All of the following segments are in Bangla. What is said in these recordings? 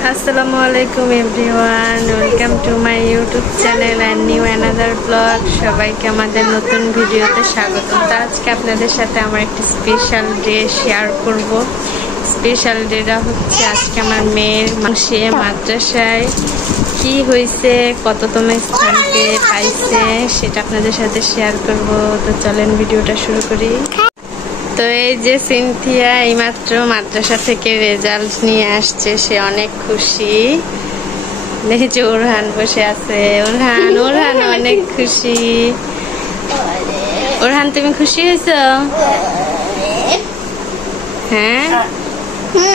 Assalamu alaikum everyone, welcome to my YouTube channel and new another vlog. সবাইকে আমাদের নতুন ভিডিওতে স্বাগতম। আজকে আপনাদের সাথে আমার একটা স্পেশাল ডে শেয়ার করব। স্পেশাল ডেটা হচ্ছে আজকে আমার মেয়ের মাসে মাদ্রাসায় কি হয়েছে, কততম স্থানকে পাইছে সেটা আপনাদের সাথে শেয়ার করব। তো চলেন ভিডিওটা শুরু করি। তো এই যে সিনথিয়া এইমাত্র মাদ্রাসা থেকে রেজাল্ট নিয়ে আসছে, সে অনেক খুশি। এই যে ওরহান বসে আছে, ওরহান অনেক খুশি। ওরহান তুমি খুশি হয়েছো? হ্যাঁ,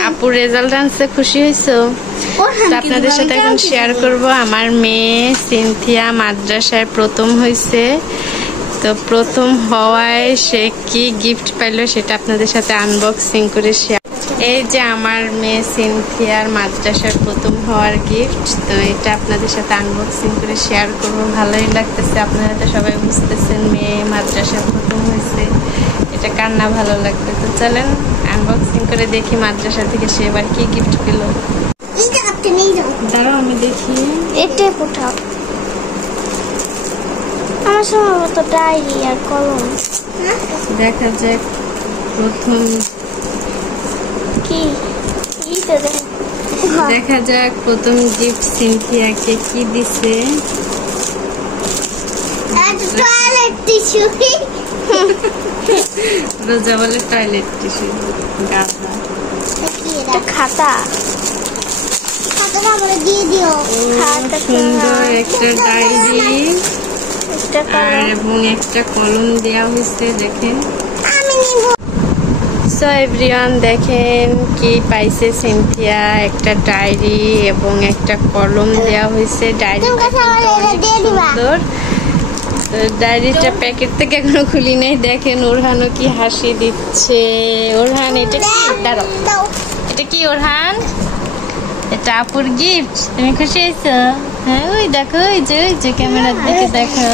আপুর রেজাল্ট আনছে, খুশি হয়েছো? আপনাদের সাথে এখন শেয়ার করব আমার মেয়ে সিনথিয়া মাদ্রাসায় প্রথম হয়েছে। তো প্রথম হওয়ায় সে কি গিফট পাইলো সেটা আপনাদের সাথে আনবক্সিং করে শেয়ার। এই যে আমার মেয়ে সিনথিয়ার মাদ্রাসার প্রথম হওয়ার গিফট, তো এটা আপনাদের সাথে আনবক্সিং করে শেয়ার করব। ভালোই লাগতেছে, আপনারা তো সবাই বুঝতেছেন মেয়ে মাদ্রাসায় প্রথম হয়েছে, এটা কার না ভালো লাগবে। তো চলেন আনবক্সিং করে দেখি মাদ্রাসা থেকে সে এবার কি গিফট পেল। দাঁড়াও আমি দেখি, এটা কোথাও আমার সম্ভবত ডায়েরি আর কলম। দেখা যাক প্রথম কি দেখা যাক প্রথম গিফট সিনথিয়াকে কি দিছে। Toilet tissue. রোজা বলে টয়লেট টিস্যু। গাধা। এটা খাতা। খাতাটা আমাকে দিয়ে দিও। খাতা সুন্দর একটা ডায়েরি আর এবং একটা কলম দেওয়া হয়েছে, দেখেন। সো এভরিওয়ান দেখেন কি পাইছে সিনথিয়া, একটা ডায়েরি এবং একটা কলম দেওয়া হয়েছে। ডায়েরিটা সুন্দর। তো ডায়েরিটা প্যাকেট থেকে এখনো খুলি নাই, দেখেন ওরহানও কি হাসি দিচ্ছে। ওরহান এটা কি? দাঁড়াও, এটা কি ওরহান? এটা আপুর গিফট, তুমি খুশি হয়েছো? হ্যাঁ, ওই দেখো, ওই যে ক্যামেরার দিকে দেখো।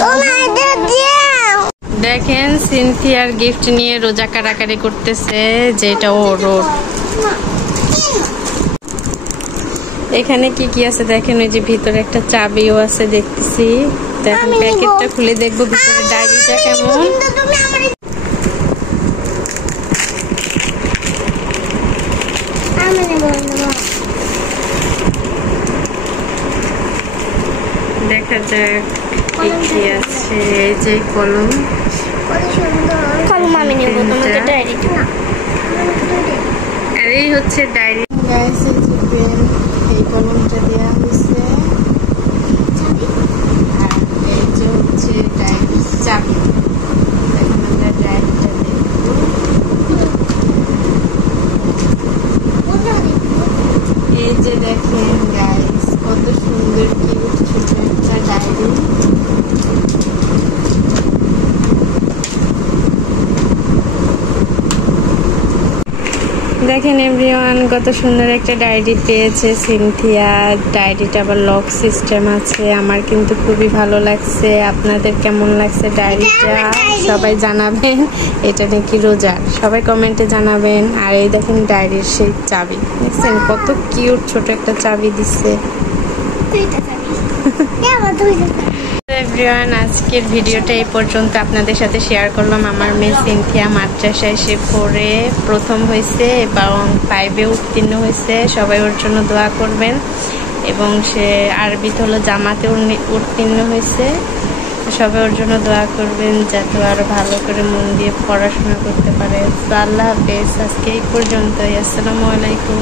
দেখেন সিনথিয়ার গিফট নিয়ে রোজা কারাকারি করতেছে, যেটা ওর। এখানে কি কি আছে দেখেন, ওই যে ভিতরে একটা চাবিও আছে দেখতেছি। দেখেন প্যাকেটটা খুলে দেখবো ভিতরে ডায়েরিটা কেমন। দেখা যাক কি কি আছে। এই যে কলম, কলম আমি নেব, তোমাকে ডায়েরিটা। আর এই হচ্ছে ডায়েরি। গাইস এই যে পেন, এই কলমটা দেওয়া হয়েছে। আর এই যে হচ্ছে ডায়েরি চাবি। এখন আমরা ডায়েরিটা দেখবো। এই যে দেখেন গাইস, কত সুন্দর কিউট ছোট একটা ডায়েরি। দেখেন এভরিওয়ান কত সুন্দর একটা ডায়েরি পেয়েছে সিনথিয়া। ডায়েরিটা আবার লক সিস্টেম আছে। আমার কিন্তু খুবই ভালো লাগছে। আপনাদের কেমন লাগছে ডায়েরিটা সবাই জানাবেন। এটা নাকি রোজার, সবাই কমেন্টে জানাবেন। আর এই দেখেন ডায়েরির সেই চাবি, দেখছেন কত কিউট ছোট একটা চাবি দিচ্ছে। এভরিওয়ান আজকের ভিডিওটা এই পর্যন্ত আপনাদের সাথে শেয়ার করলাম। আমার মেয়ে সিনথিয়া মাদ্রাসায় সে পড়ে প্রথম হয়েছে এবং 5-এ উত্তীর্ণ হয়েছে। সবাই ওর জন্য দোয়া করবেন। এবং সে আরবিতে হলো জামাতে উত্তীর্ণ হয়েছে। সবাই ওর জন্য দোয়া করবেন যাতে আরো ভালো করে মন দিয়ে পড়াশোনা করতে পারে। তো আল্লাহ হাফেজ, আজকে এই পর্যন্তই। আসসালামু আলাইকুম।